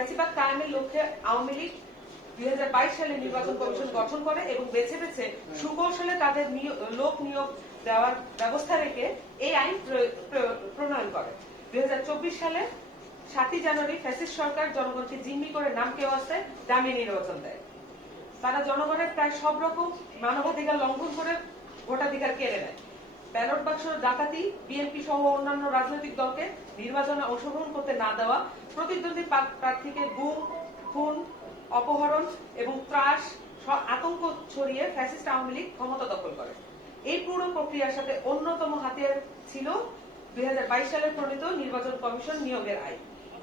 ফ্যাসিবাদ কায়েমের লক্ষ্যে আওয়ামী লীগ দুই হাজার বাইশ সালে নির্বাচন কমিশন গঠন করে এবং বেছে বেছে সুকৌশলে তাদের লোক নিয়োগ দেওয়ার ব্যবস্থা রেখে এই আইন প্রণয়ন করে। দুই হাজার চব্বিশ সালে সাতই জানুয়ারি ফ্যাসিস্ট সরকার জনগণকে জিম্মি করে নাম কেউ আসতে দামি নির্বাচন দেয়। তারা জনগণের প্রায় সব রকম মানবাধিকার লঙ্ঘন করে ভোটাধিকার কেড়ে নেয়। ব্যালট বাক্স ডাকাতি, বিএনপি সহ অন্যান্য রাজনৈতিক দলকে নির্বাচনে অংশগ্রহণ করতে না দেওয়া, প্রতিদ্বন্দ্বী প্রার্থীকে গুম, খুন, অপহরণ এবং ত্রাস আতঙ্ক ছড়িয়ে ফ্যাসিস্ট আওয়ামী লীগ ক্ষমতা দখল করে। এই পুরো প্রক্রিয়ার সাথে অন্যতম হাতিয়ার ছিল দুই সালে প্রণীত নির্বাচন কমিশন নিয়োগের আইন।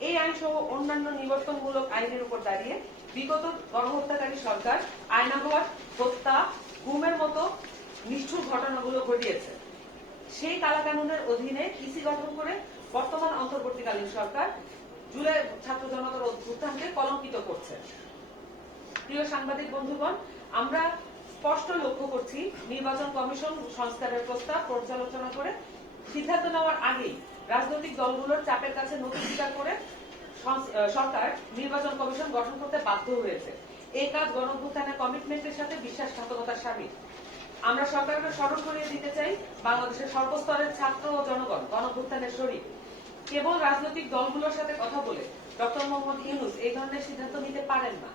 এই আইন সহ অন্যান্য নিবর্তনমূলক আইনের উপর দাঁড়িয়ে বিগত গণহত্যাকারী সরকার আয়না হওয়ার হত্যা, গুমের মতো নিষ্ঠুর ঘটনাগুলো ঘটিয়েছে। সেই কালাকানুনের অধীনে ইসি গঠন করে বর্তমান অন্তর্বর্তীকালীন সরকার জুলাই ছাত্র জনতার অভ্যুত্থানকে কলঙ্কিত করছে। প্রিয় সাংবাদিক বন্ধুগণ, আমরা স্পষ্ট লক্ষ্য করছি, নির্বাচন কমিশন সংস্কারের প্রস্তাব পর্যালোচনা করে সিদ্ধান্ত নেওয়ার আগেই রাজনৈতিক দলগুলোর চাপের কাছে নথি স্বীকার করে সরকার নির্বাচন কমিশন গঠন করতে বাধ্য হয়েছে। এই কাজ গণভ্যুত্থানের কমিটমেন্টের সাথে বিশ্বাসঘাতকতার সামিল। আমরা সরকারকে স্মরণ করিয়ে দিতে চাই বাংলাদেশের সর্বস্তরের ছাত্র ও জনগণ, গণভ্যুত্থানের শরীর। কেবল রাজনৈতিক দলগুলোর সাথে কথা বলে ডক্টর মোহাম্মদ ইউনুস এই ধরনের সিদ্ধান্ত নিতে পারেন না।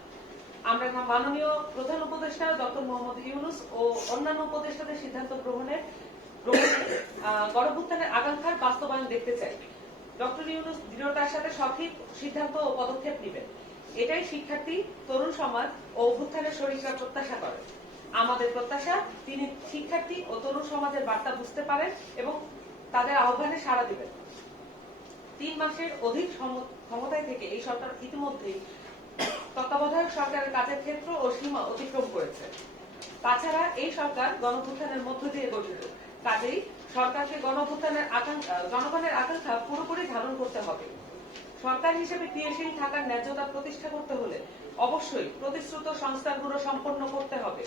আমরা মাননীয় প্রধান উপদেষ্টা ডক্টর মোহাম্মদ ইউনুস ও অন্যান্য উপদেষ্টাদের সিদ্ধান্ত গ্রহণের গণভ্যুত্থানের আকাঙ্ক্ষার বাস্তবায়ন দেখতে চাই। ডক্টর ইউনুস দৃঢ়তার সাথে সঠিক সিদ্ধান্ত ও পদক্ষেপ নেবেন। এটাই শিক্ষার্থী, তরুণ সমাজ ও অভ্যুত্থানের শরীররা প্রত্যাশা করে। আমাদের প্রত্যাশা, তিনি শিক্ষার্থী ও তরুণ সমাজের বার্তা বুঝতে পারেন এবং তাদের আহ্বানে সাড়া দিবেন। তিন মাসের অধিক ক্ষমতায় থেকে এই সরকার ইতিমধ্যেই তত্ত্বাবধায়ক সরকারের কাজের ক্ষেত্র ও সীমা অতিক্রম করেছে। তাছাড়া এই সরকার গণভুত্থানের মধ্য দিয়ে গঠিত। কাজেই সরকারকে গণভুত্থানের আকাঙ্ক্ষা জনগণের আকাঙ্ক্ষা পুরোপুরি ধারণ করতে হবে। সরকার হিসেবে ক্রিয়াশীল থাকার ন্যায্যতা প্রতিষ্ঠা করতে হলে অবশ্যই প্রতিশ্রুত সংস্কারগুলো সম্পন্ন করতে হবে।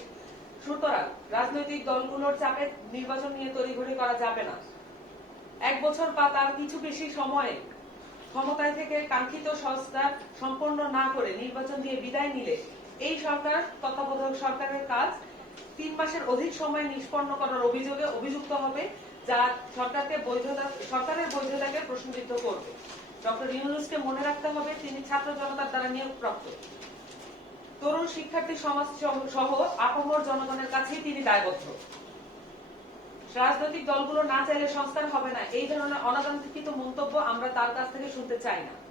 সুতরাং রাজনৈতিক দলগুলোর চাপে নির্বাচন নিয়ে তড়িঘড়ি করা যাবে না। এক বছর বা তার কিছু বেশি সময়ে ক্ষমতায় থেকে কাঙ্ক্ষিত সংস্কার সম্পন্ন না করে নির্বাচন দিয়ে বিদায় নিলে এই সরকার তত্ত্বাবধায়ক সরকারের কাজ তিন মাসের অধিক সময় নিষ্পন্ন করার অভিযোগে অভিযুক্ত হবে, যা সরকারকে বৈধতা সরকারের বৈধতাকে প্রশ্নবিদ্ধ করবে। ডক্টর ইউনুসকে মনে রাখতে হবে, তিনি ছাত্র জনতার দ্বারা নিয়োগপ্রাপ্ত। তরুণ শিক্ষার্থী সমাজ সহ- আপামর জনগণের কাছেই তিনি দায়বদ্ধ। রাজনৈতিক দলগুলো না চাইলে সংস্কার হবে না, এই ধরনের অনাকাঙ্ক্ষিত মন্তব্য আমরা তার কাছ থেকে শুনতে চাই না।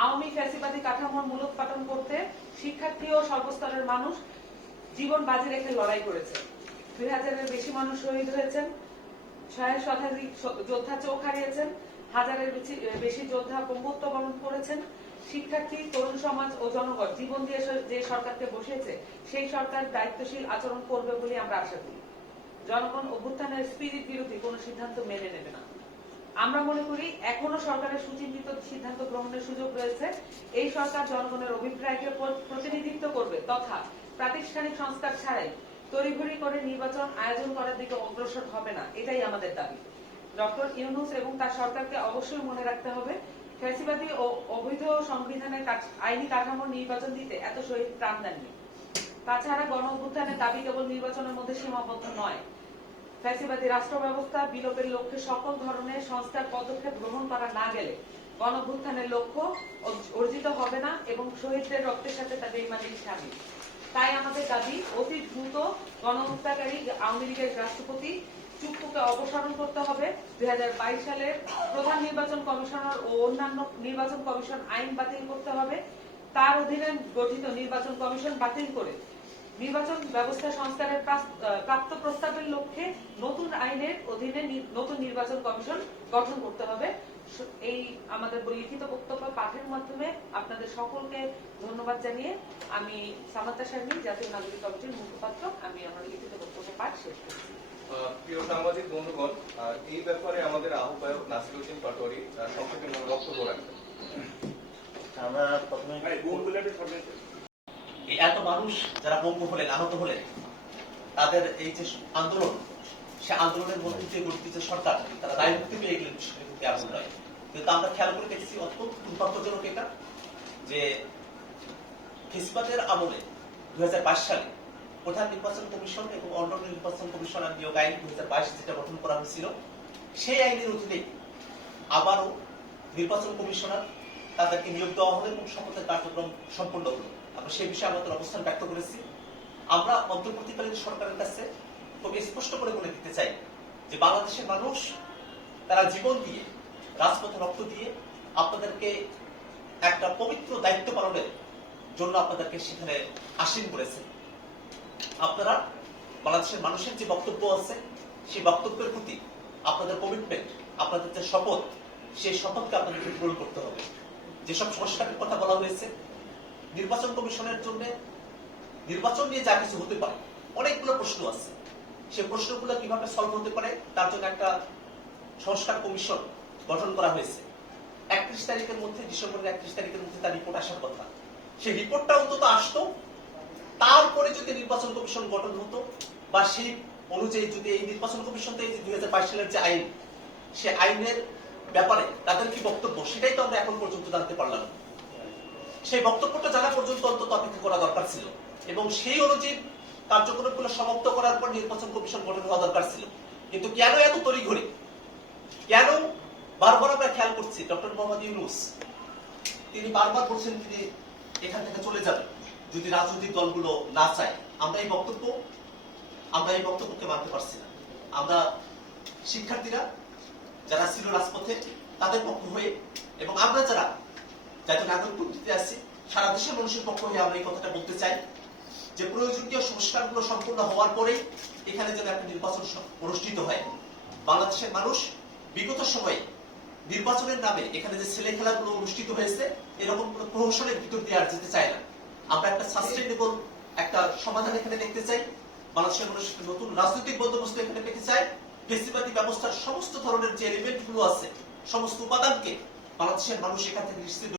আওয়ামী ফ্যাসিবাদী কাঠামোর মূলোৎপাটন করতে শিক্ষার্থী ও সর্বস্তরের মানুষ জীবন বাজি রেখে লড়াই করেছে। দুই হাজারের বেশি মানুষ শহীদ হয়েছেন শতাধিক যোদ্ধা চোখ হারিয়েছেন, হাজারের বেশি- যোদ্ধা বরণ করেছেন। শিক্ষার্থী, তরুণ সমাজ ও জনগণ, জীবন দিয়ে যে সরকারকে বসিয়েছে, সেই সরকার দায়িত্বশীল আচরণ করবে বলে আমরা আশা করি। জনগণ অভ্যুত্থানের স্পিরিট বিরোধী কোনো সিদ্ধান্ত মেনে নেবে না। আমরা মনে করি, এখনও সরকারের সুচিন্তিত সিদ্ধান্ত গ্রহণের সুযোগ রয়েছে। এই সরকার জনগণের অভিপ্রায়কে প্র- প্রতিনিধিত্ব করবে তথা প্রাতিষ্ঠানিক সংস্কার ছাড়াই তড়িঘড়ি করে নির্বাচন আয়োজন করার দিকে অগ্রসর হবে না, এটাই আমাদের দাবি। ডক্টর ইউনুস এবং তার সরকারকে অবশ্যই মনে রাখতে হবে, ফ্যাসিবাদী ও অবৈধ সংবিধানের আইনি কাঠামোর নির্বাচন দিতে এত শহীদ প্রাণ দেননি। তাছাড়া গণ অভ্যুত্থানের দাবি কেবল নির্বাচনের মধ্যে সীমাবদ্ধ নয়। ফ্যাসিবাদী রাষ্ট্র ব্যবস্থা, বিলোপের লক্ষ্যে সকল ধরনের সংস্কার পদক্ষেপ গ্রহণ করা না গেলে গণভ্যুত্থানের লক্ষ্য অর্জিত হবে না এবং শহীদদের রক্তের সাথে তাদের ইমানি সামিল। তাই আমাদের দাবি, অতি দ্রুত গণহত্যাকারী আওয়ামী লীগের রাষ্ট্রপতি চুক্তিকে অপসারণ করতে হবে। দুই সালের প্রধান নির্বাচন কমিশনার ও অন্যান্য নির্বাচন কমিশন আইন বাতিল করতে হবে। তার অধীনে গঠিত নির্বাচন কমিশন বাতিল করে নির্বাচন ব্যবস্থা সংস্কারের প্রাপ্ত প্রস্তাবের লক্ষ্যে নতুন আইনের অধীনে নতুন নির্বাচন কমিশন গঠন করতে হবে। এই আমাদের লিখিত বক্তব্য পাঠের মাধ্যমে আপনাদের সকলকে ধন্যবাদ জানিয়ে আমি সামান্তা শারমিন জাতীয় নাগরিক কমিটির মুখপাত্র। আমি আমার লিখিত বক্তব্য পাঠ শেষ করছি। আহ, প্রিয় সাংবাদিক বন্ধুগণ এই ব্যাপারে আমাদের আহ্বায়ক নাসিরুদ্দিন পাটোয়ারি আহ, সংক্ষেপে বক্তব্য রাখবেন? আমরা প্রথমে এই এত মানুষ যারা পঙ্গু হলেন আহত হলেন তাদের এই যে আন্দোলন সে আন্দোলনের মধ্যে দিয়ে গঠিত যে সরকার, তারা দায় মুক্তি পেয়ে গেলেন বিষয়টি নয় কিন্তু আমরা খেয়াল করে দেখছি অত্যন্ত দুর্ভাগ্যজনক এটা, যে ফেসিবাদের আমলে দু সালে প্রধান নির্বাচন কমিশন এবং অন্য নির্বাচন কমিশনার নিয়োগ আইন দু যেটা গঠন করা হয়েছিল, সেই আইনের অধীনে আবারও নির্বাচন কমিশনার তাদেরকে নিয়োগ দেওয়া হলো এবং শপথের কার্যক্রম সম্পন্ন হলো। আমরা সেই বিষয়ে আমাদের অবস্থান ব্যক্ত করেছি। আমরা অন্তর্বর্তীকালীন সরকারের কাছে খুব স্পষ্ট করে বলে দিতে চাই যে বাংলাদেশের মানুষ তারা জীবন দিয়ে, রাজপথে রক্ত দিয়ে আপনাদেরকে একটা পবিত্র দায়িত্ব পালনের জন্য আপনাদেরকে সেখানে আসীন করেছে। আপনারা বাংলাদেশের মানুষের যে বক্তব্য আছে, সেই বক্তব্যের প্রতি আপনাদের কমিটমেন্ট আপনাদের যে শপথ, সেই শপথকে আপনাদেরকে পূরণ করতে হবে। যেসব সংস্কারের কথা বলা হয়েছে, নির্বাচন কমিশনের জন্য, নির্বাচন নিয়ে যা কিছু হতে পারে, অনেকগুলো প্রশ্ন আছে। সেই প্রশ্নগুলো কীভাবে সলভ হতে পারে, তার জন্য একটা সংস্কার কমিশন গঠন করা হয়েছে। একত্রিশ তারিখের মধ্যে, ডিসেম্বরের একত্রিশ তারিখের মধ্যে তার রিপোর্ট আসার কথা। সেই রিপোর্টটা অন্তত আসতো, তারপরে যদি নির্বাচন কমিশন গঠন হতো, বা সেই অনুযায়ী যদি এই নির্বাচন কমিশন যে দুই সালের যে আইন, সে আইনের ব্যাপারে তাদের কি বক্তব্য, সেটাই তো আমরা এখন পর্যন্ত জানতে পারলাম। সেই বক্তব্যটা জানা পর্যন্ত অন্তত অপেক্ষা করা দরকার ছিল। এবং সেই অনুযায়ী কার্যক্রমগুলো সমাপ্ত করার পর নির্বাচন কমিশন গঠন হওয়া দরকার ছিল। কিন্তু কেন এত তড়িঘড়ি? কেন বারবার আমরা খেয়াল করছি? ডক্টর মোহাম্মদ ইউনুস, তিনি বারবার বলছেন তিনি এখান থেকে চলে যাবেন। যদি রাজনৈতিক দলগুলো না চায়, আমরা এই বক্তব্য, আমরা এই বক্তব্যকে মানতে পারছি না। আমরা শিক্ষার্থীরা যারা ছিল রাজপথে, তাদের পক্ষ হয়ে এবং আমরা যারা জাতীয় নাগরিক পদ্ধতিতে আছি, সারা দেশের মানুষের পক্ষ হয়ে আমরা এই কথাটা বলতে চাই। যে প্রয়োজনীয় সংস্কারগুলো সম্পূর্ণ হওয়ার পরেই এখানে যেন একটা নির্বাচন অনুষ্ঠিত হয়। বাংলাদেশের মানুষ বিগত সময়ে নির্বাচনের নামে এখানে যে ছেলে খেলাগুলো অনুষ্ঠিত হয়েছে, এরকম কোনো প্রহসনের ভিতর দিয়ে আর যেতে চায় না। আমরা একটা সাস্টেনেবল একটা সমাধান এখানে দেখতে চাই। বাংলাদেশের মানুষ নতুন রাজনৈতিক বন্দোবস্ত এখানে পেতে চায়। ফেসিবাদী ব্যবস্থার সমস্ত ধরনের যে এলিমেন্টগুলো আছে, সমস্ত উপাদানকে বাংলাদেশের মানুষ এখান থেকে নিশ্চিত